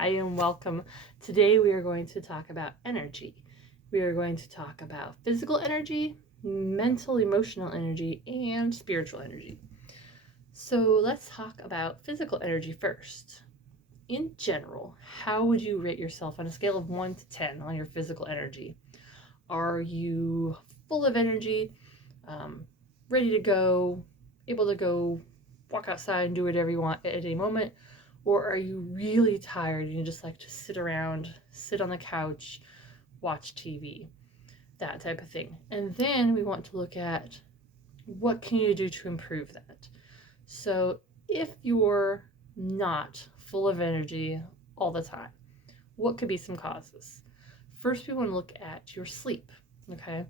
Hi and welcome. Today we are going to talk about energy. We are going to talk about physical energy, mental, emotional energy, and spiritual energy. So let's talk about physical energy first. In general, how would you rate yourself on a scale of 1 to 10 on your physical energy? Are you full of energy, um, ready to go, able to go walk outside and do whatever you want at any moment? Or are you really tired and you just like to sit around, sit on the couch, watch TV, that type of thing? And then we want to look at what can you do to improve that. So if you're not full of energy all the time, what could be some causes? First, we want to look at your sleep. Okay.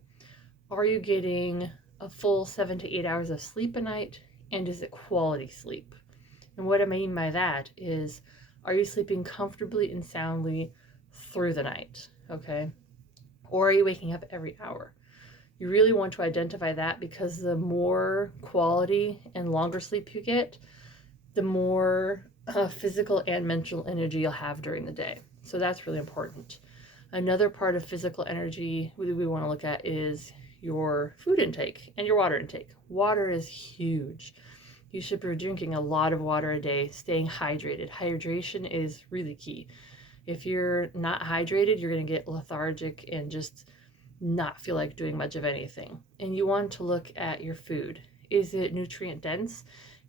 Are you getting a full 7 to 8 hours of sleep a night? And is it quality sleep? And what I mean by that is, are you sleeping comfortably and soundly through the night? Okay. Or are you waking up every hour? You really want to identify that because the more quality and longer sleep you get, the more physical and mental energy you'll have during the day. So that's really important. Another part of physical energy we want to look at is your food intake and your water intake. Water is huge. You should be drinking a lot of water a day, staying hydrated. Hydration is really key. If you're not hydrated, you're going to get lethargic and just not feel like doing much of anything. And you want to look at your food. Is it nutrient dense?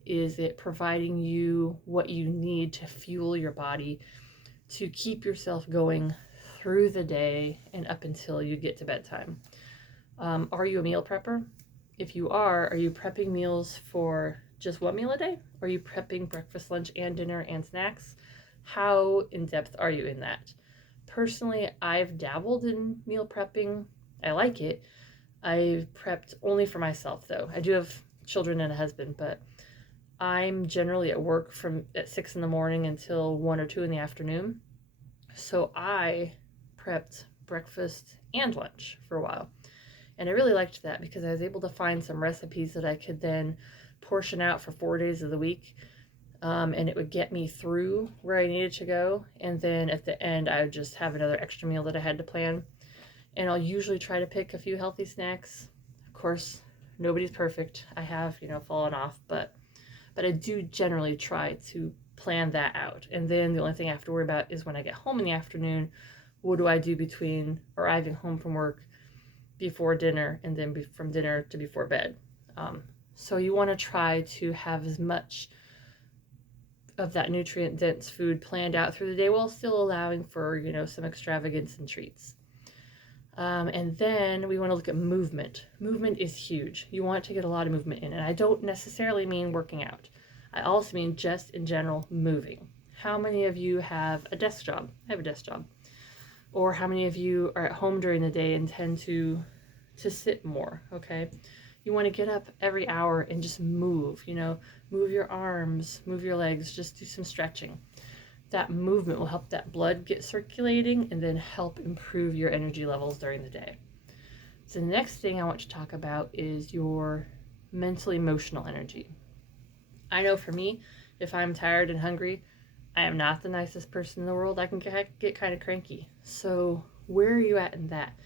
Is it providing you what you need to fuel your body to keep yourself going through the day and up until you get to bedtime? Are you a meal prepper? If you are you prepping meals for just one meal a day? Are you prepping breakfast, lunch, and dinner and snacks? How in depth are you in that? Personally, I've dabbled in meal prepping. I like it. I've prepped only for myself though. I do have children and a husband, but I'm generally at work from at 6 in the morning until 1 or 2 in the afternoon. So I prepped breakfast and lunch for a while. And I really liked that because I was able to find some recipes that I could then portion out for 4 days of the week. And it would get me through where I needed to go. And then at the end, I would just have another extra meal that I had to plan. And I'll usually try to pick a few healthy snacks. Of course, nobody's perfect. I have, fallen off, but I do generally try to plan that out. And then the only thing I have to worry about is when I get home in the afternoon, what do I do between arriving home from work before dinner and then from dinner to before bed. So you want to try to have as much of that nutrient dense food planned out through the day while still allowing for, some extravagance and treats. And then we want to look at movement. Movement is huge. You want to get a lot of movement in. And I don't necessarily mean working out. I also mean just in general moving. How many of you have a desk job? I have a desk job. Or how many of you are at home during the day and tend to sit more? Okay. You want to get up every hour and just move, move your arms, move your legs, just do some stretching. That movement will help that blood get circulating and then help improve your energy levels during the day. So the next thing I want to talk about is your mental emotional energy. I know for me, if I'm tired and hungry, I am not the nicest person in the world. I can get kind of cranky. So where are you at in that?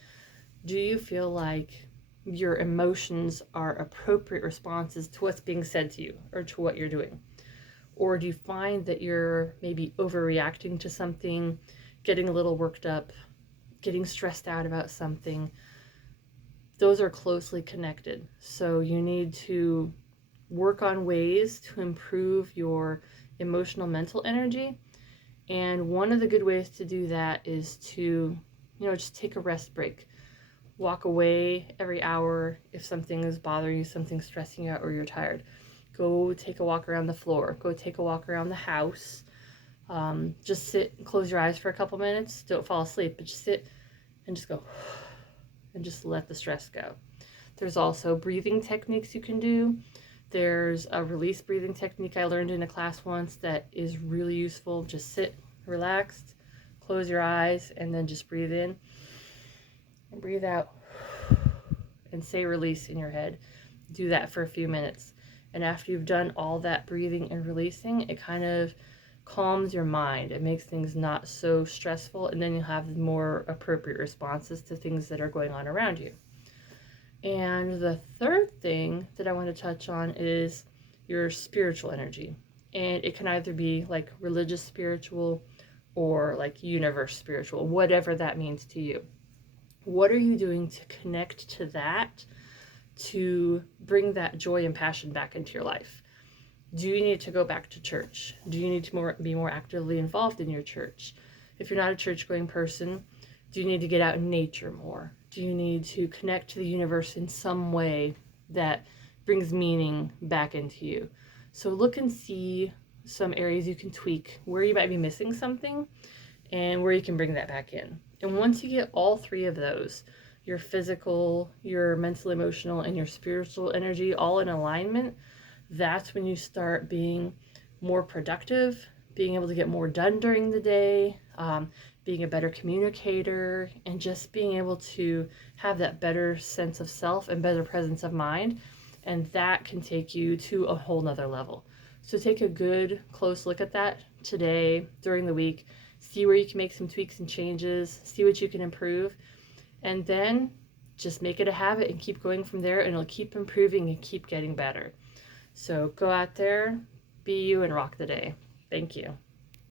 Do you feel like your emotions are appropriate responses to what's being said to you or to what you're doing? Or do you find that you're maybe overreacting to something, getting a little worked up, getting stressed out about something? Those are closely connected. So you need to work on ways to improve your emotional mental energy. And one of the good ways to do that is to, just take a rest break. Walk away every hour if something is bothering you, something's stressing you out, or you're tired. Go take a walk around the floor. Go take a walk around the house. Just sit and close your eyes for a couple minutes. Don't fall asleep, but just sit and just go and just let the stress go. There's also breathing techniques you can do. There's a release breathing technique I learned in a class once that is really useful. Just sit relaxed, close your eyes, and then just breathe in and breathe out and say release in your head. Do that for a few minutes. And after you've done all that breathing and releasing, it kind of calms your mind. It makes things not so stressful, and then you'll have more appropriate responses to things that are going on around you. And the third thing that I want to touch on is your spiritual energy. And it can either be like religious spiritual or like universe spiritual, whatever that means to you. What are you doing to connect to that, to bring that joy and passion back into your life? Do you need to go back to church? Do you need to be more actively involved in your church? If you're not a church going person, do you need to get out in nature more? Do you need to connect to the universe in some way that brings meaning back into you? So look and see some areas you can tweak, where you might be missing something, and where you can bring that back in. And once you get all three of those, your physical, your mental, emotional, and your spiritual energy all in alignment, that's when you start being more productive, being able to get more done during the day, being a better communicator, and just being able to have that better sense of self and better presence of mind. And that can take you to a whole nother level. So take a good, close look at that today, during the week. See where you can make some tweaks and changes, see what you can improve, and then just make it a habit and keep going from there, and it'll keep improving and keep getting better. So go out there, be you, and rock the day. Thank you.